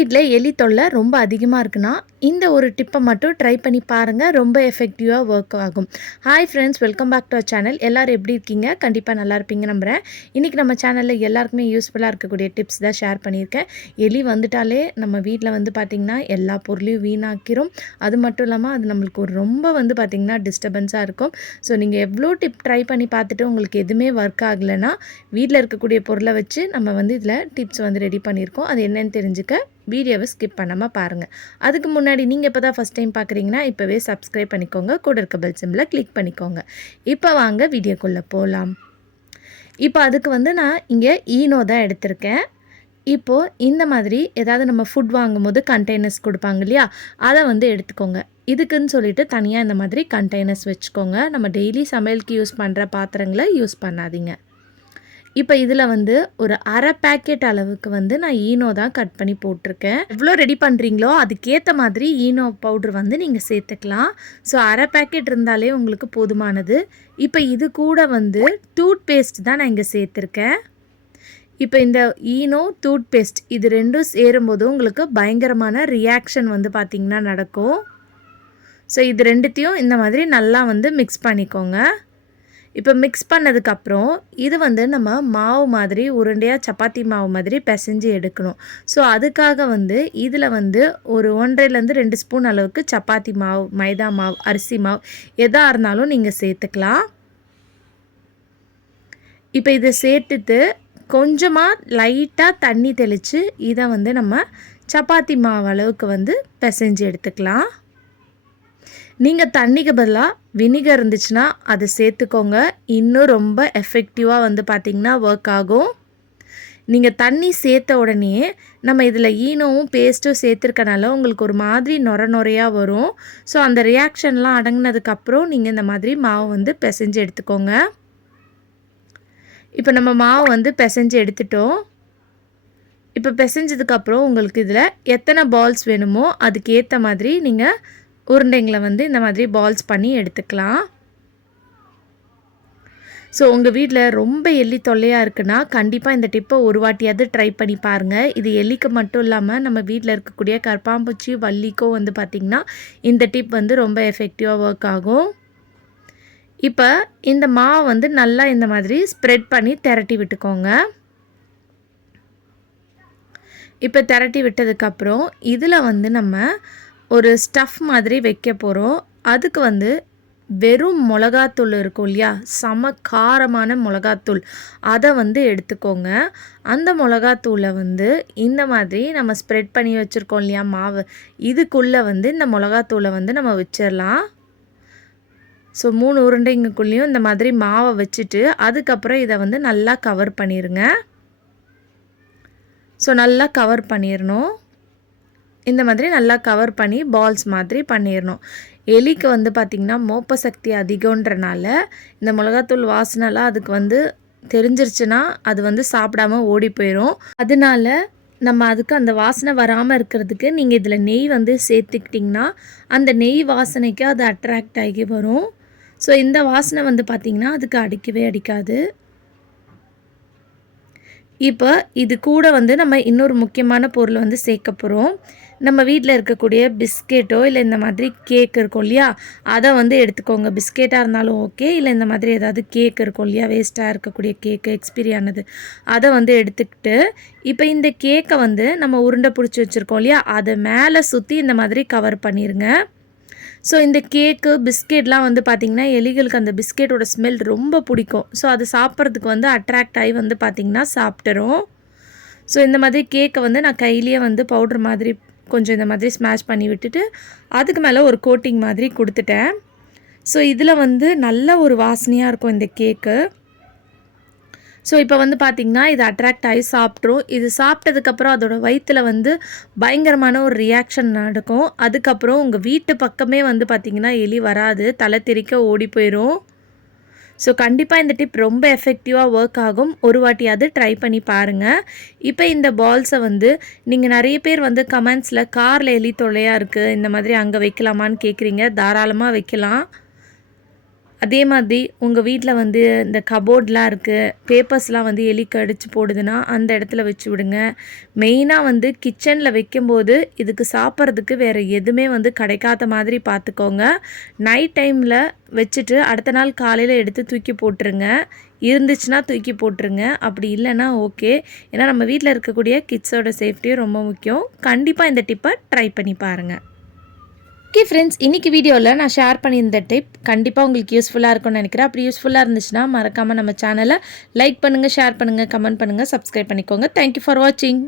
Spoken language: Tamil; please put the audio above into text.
வீட்ல எலி தொல்லை ரொம்ப அதிகமா இருக்குன்னா, இந்த ஒரு டிப்ப மட்டும் ட்ரை பண்ணி பாருங்க. ரொம்ப எஃபெக்டிவா ஒர்க் ஆகும். Hi friends, welcome back to our channel. எல்லாரும் எப்படி இருக்கீங்க? கண்டிப்பா நல்லா இருப்பீங்க நம்புறேன். இன்னைக்கு நம்ம சேனல்ல எல்லாருக்குமே யூஸ்ஃபுல்லா இருக்கக்கூடிய டிப்ஸ் தான் ஷேர் பண்ணியிருக்கேன். எலி வந்துட்டாலே நம்ம வீட்ல வந்து பார்த்தீங்கன்னா, எல்லா பொருளையும் வீணாக்கிரும். அது மட்டும் இல்லாம அது நம்மளுக்கு ஒரு ரொம்ப வந்து பார்த்தீங்கன்னா, டிஸ்டர்பன்ஸா இருக்கும். ஸோ நீங்க எவ்வளோ டிப் ட்ரை பண்ணி பார்த்துட்டு உங்களுக்கு எதுவுமே ஒர்க் ஆகலைன்னா, வீட்ல இருக்கக்கூடிய பொருளை வச்சு நம்ம வந்து இதில டிப்ஸ் வந்து ரெடி பண்ணியிருக்கோம். அது என்னன்னு தெரிஞ்சுக்க வீடியோவை ஸ்கிப் பண்ணாமல் பாருங்கள். அதுக்கு முன்னாடி நீங்கள் இப்போ தான் ஃபஸ்ட் டைம் பார்க்குறீங்கன்னா இப்போவே சப்ஸ்கிரைப் பண்ணிக்கோங்க. கூட இருக்க பெல் சிம்பிளை கிளிக் பண்ணிக்கோங்க. இப்போ வாங்க வீடியோக்குள்ளே போகலாம். இப்போ அதுக்கு வந்து நான் இங்கே ஈனோ தான் எடுத்திருக்கேன். இப்போது இந்த மாதிரி ஏதாவது நம்ம ஃபுட் வாங்கும்போது கண்டெய்னர்ஸ் கொடுப்பாங்க இல்லையா, அதை வந்து எடுத்துக்கோங்க. இதுக்குன்னு சொல்லிட்டு தனியாக இந்த மாதிரி கண்டெய்னர்ஸ் வச்சுக்கோங்க. நம்ம டெய்லி சமையலுக்கு யூஸ் பண்ணுற பாத்திரங்களை யூஸ் பண்ணாதீங்க. இப்போ இதில் வந்து ஒரு அரை பேக்கெட் அளவுக்கு வந்து நான் ஈனோ தான் கட் பண்ணி போட்டிருக்கேன். எவ்வளோ ரெடி பண்ணுறீங்களோ அதுக்கேற்ற மாதிரி ஈனோ பவுட்ரு வந்து நீங்கள் சேர்த்துக்கலாம். ஸோ அரை பேக்கெட் இருந்தாலே உங்களுக்கு போதுமானது. இப்போ இது கூட வந்து டூத் பேஸ்ட் தான் நான் இங்கே சேர்த்துருக்கேன். இப்போ இந்த ஈனோ டூத் பேஸ்ட் இது ரெண்டும் சேரும்போது உங்களுக்கு பயங்கரமான ரியாக்ஷன் வந்து பார்த்திங்கன்னா நடக்கும். ஸோ இது ரெண்டுத்தையும் இந்த மாதிரி நல்லா வந்து மிக்ஸ் பண்ணிக்கோங்க. இப்போ மிக்ஸ் பண்ணதுக்கப்புறம் இது வந்து நம்ம மாவு மாதிரி உருண்டையாக சப்பாத்தி மாவு மாதிரி பிசைஞ்சு எடுக்கணும். ஸோ அதுக்காக வந்து இதில் வந்து ஒரு 1.5லேருந்து 2 ஸ்பூன் அளவுக்கு சப்பாத்தி மாவு, மைதா மாவு, அரிசி மாவு எதாக இருந்தாலும் நீங்கள் சேர்த்துக்கலாம். இப்போ இதை சேர்த்துட்டு கொஞ்சமாக லைட்டாக தண்ணி தெளித்து இதை வந்து நம்ம சப்பாத்தி மாவு அளவுக்கு வந்து பிசைஞ்சு எடுத்துக்கலாம். நீங்கள் தண்ணிக்கு பதிலாக வினிகர் இருந்துச்சுன்னா அதை சேர்த்துக்கோங்க. இன்னும் ரொம்ப எஃபெக்டிவாக வந்து பார்த்திங்கன்னா ஒர்க் ஆகும். நீங்கள் தண்ணி சேர்த்த உடனே நம்ம இதில் ஈனோவும் பேஸ்ட்டும் சேர்த்துருக்கனால உங்களுக்கு ஒரு மாதிரி நொரையாக வரும். ஸோ அந்த ரியாக்ஷன்லாம் அடங்கினதுக்கப்புறம் நீங்கள் இந்த மாதிரி மாவு வந்து பிசைஞ்சு எடுத்துக்கோங்க. இப்போ நம்ம மாவு வந்து பிசைஞ்சு எடுத்துட்டோம். இப்போ பிசைஞ்சதுக்கப்புறம் உங்களுக்கு இதில் எத்தனை பால்ஸ் வேணுமோ அதுக்கேற்ற மாதிரி நீங்கள் உருண்டைங்களை வந்து இந்த மாதிரி பால்ஸ் பண்ணி எடுத்துக்கலாம். ஸோ உங்கள் வீட்டில் ரொம்ப எலி தொல்லையாக இருக்குன்னா கண்டிப்பாக இந்த டிப்பை ஒரு வாட்டியாவது ட்ரை பண்ணி பாருங்கள். இது எலிக்கு மட்டும் இல்லாமல் நம்ம வீட்டில் இருக்கக்கூடிய கரப்பாம்பூச்சி, வள்ளிக்கும் வந்து பார்த்திங்கன்னா இந்த டிப் வந்து ரொம்ப எஃபெக்டிவாக ஒர்க் ஆகும். இப்போ இந்த மாவை வந்து நல்லா இந்த மாதிரி ஸ்ப்ரெட் பண்ணி திரட்டி விட்டுக்கோங்க. இப்போ திரட்டி விட்டதுக்கப்புறம் இதில் வந்து நம்ம ஒரு ஸ்டஃப் மாதிரி வைக்க போகிறோம். அதுக்கு வந்து வெறும் மிளகாத்தூள் இருக்கும் இல்லையா, செம காரமான மிளகாத்தூள், அதை வந்து எடுத்துக்கோங்க. அந்த மிளகாத்தூளை வந்து இந்த மாதிரி நம்ம ஸ்ப்ரெட் பண்ணி வச்சுருக்கோம் இல்லையா மாவு, இதுக்குள்ளே வந்து இந்த மிளகாத்தூளை வந்து நம்ம வச்சிடலாம். ஸோ 3 உருண்டைங்களுக்குள்ளேயும் இந்த மாதிரி மாவை வச்சுட்டு அதுக்கப்புறம் இதை வந்து நல்லா கவர் பண்ணிடுங்க. ஸோ நல்லா கவர் பண்ணிடணும். இந்த மாதிரி நல்லா கவர் பண்ணி பால்ஸ் மாதிரி பண்ணிடணும். எலிக்கு வந்து பார்த்திங்கன்னா மோப்ப சக்தி அதிகன்றனால இந்த மிளகாத்தூள் வாசனைலாம் அதுக்கு வந்து தெரிஞ்சிருச்சுன்னா அது வந்து சாப்பிடாம ஓடி போயிடும். அதனால நம்ம அதுக்கு அந்த வாசனை வராமல் இருக்கிறதுக்கு நீங்கள் இதில் நெய் வந்து சேர்த்துக்கிட்டிங்கன்னா அந்த நெய் வாசனைக்கு அது அட்ராக்ட் ஆகி வரும். ஸோ இந்த வாசனை வந்து பார்த்திங்கன்னா அதுக்கு அடிக்கவே அடிக்காது. இப்போ இது கூட வந்து நம்ம இன்னொரு முக்கியமான பொருள் வந்து சேர்க்க போகிறோம். நம்ம வீட்டில் இருக்கக்கூடிய பிஸ்கெட்டோ இல்லை இந்த மாதிரி கேக் இருக்கும் இல்லையா, அதை வந்து எடுத்துக்கோங்க. பிஸ்கெட்டாக இருந்தாலும் ஓகே, இல்லை இந்த மாதிரி ஏதாவது கேக் இருக்கும் இல்லையா, வேஸ்ட்டாக இருக்கக்கூடிய கேக்கு, எக்ஸ்பீரி ஆனது, அதை வந்து எடுத்துக்கிட்டு இப்போ இந்த கேக்கை வந்து நம்ம உருண்டை பிடிச்சி வச்சுருக்கோம் இல்லையா, அதை மேலே சுற்றி இந்த மாதிரி கவர் பண்ணிடுங்க. ஸோ இந்த கேக்கு, பிஸ்கெட்லாம் வந்து பார்த்திங்கன்னா எலிகளுக்கு அந்த பிஸ்கெட்டோட ஸ்மெல் ரொம்ப பிடிக்கும். ஸோ அது சாப்பிட்றதுக்கு வந்து அட்ராக்ட் ஆகி வந்து பார்த்திங்கன்னா சாப்பிட்டுரும். ஸோ இந்த மாதிரி கேக்கை வந்து நான் கையிலேயே வந்து பவுட்ரு மாதிரி கொஞ்சம் இந்த மாதிரி ஸ்மாஷ் பண்ணி விட்டுட்டு அதுக்கு மேலே ஒரு கோட்டிங் மாதிரி கொடுத்துட்டேன். ஸோ இதில் வந்து நல்ல ஒரு வாசனையாக இருக்கும் இந்த கேக்கு. ஸோ இப்போ வந்து பார்த்திங்கன்னா இது அட்ராக்ட் ஆகி சாப்பிட்ரும். இது சாப்பிட்டதுக்கப்புறம் அதோட வயிற்றில் வந்து பயங்கரமான ஒரு ரியாக்ஷன் நடக்கும். அதுக்கப்புறம் உங்கள் வீட்டு பக்கமே வந்து பார்த்திங்கன்னா எலி வராது, தலை தெறிக்க ஓடி போயிடும். ஸோ கண்டிப்பாக இந்த டிப் ரொம்ப எஃபெக்டிவாக ஒர்க் ஆகும். ஒரு வாட்டியாவது ட்ரை பண்ணி பாருங்கள். இப்போ இந்த பால்ஸை வந்து நீங்கள் நிறைய பேர் வந்து கமெண்ட்ஸில் காரில் எலி தொல்லையாக இருக்குது, இந்த மாதிரி அங்கே வைக்கலாமான்னு கேட்குறீங்க. தாராளமாக வைக்கலாம். அதே மாதிரி உங்கள் வீட்டில் வந்து இந்த கபோர்ட்லாம் இருக்குது, பேப்பர்ஸ்லாம் வந்து எலி கடிச்சு போடுதுன்னா அந்த இடத்துல வச்சு விடுங்க. மெயினாக வந்து கிச்சனில் வைக்கும்போது இதுக்கு சாப்பிட்றதுக்கு வேறு எதுவுமே வந்து கிடைக்காத மாதிரி பார்த்துக்கோங்க. நைட் டைமில் வச்சுட்டு அடுத்த நாள் காலையில் எடுத்து தூக்கி போட்டுருங்க. இருந்துச்சுன்னா தூக்கி போட்டுருங்க, அப்படி இல்லைன்னா ஓகே. ஏன்னா நம்ம வீட்டில் இருக்கக்கூடிய கிட்ஸோட சேஃப்டியும் ரொம்ப முக்கியம். கண்டிப்பாக இந்த டிப்பை ட்ரை பண்ணி பாருங்கள். ஓகே ஃப்ரெண்ட்ஸ், இன்றைக்கி வீடியோவில் நான் ஷேர் பண்ணியிருந்த டிப் கண்டிப்பாக உங்களுக்கு யூஸ்ஃபுல்லாக இருக்கும்னு நினைக்கிறேன். அப்படி யூஸ்ஃபுல்லாக இருந்துச்சுன்னா மறக்காமல் நம்ம சேனலை லைக் பண்ணுங்கள், ஷேர் பண்ணுங்கள், கமெண்ட் பண்ணுங்கள், சப்ஸ்கிரைப் பண்ணிக்கோங்க. தேங்க்யூ ஃபார் வாட்சிங்.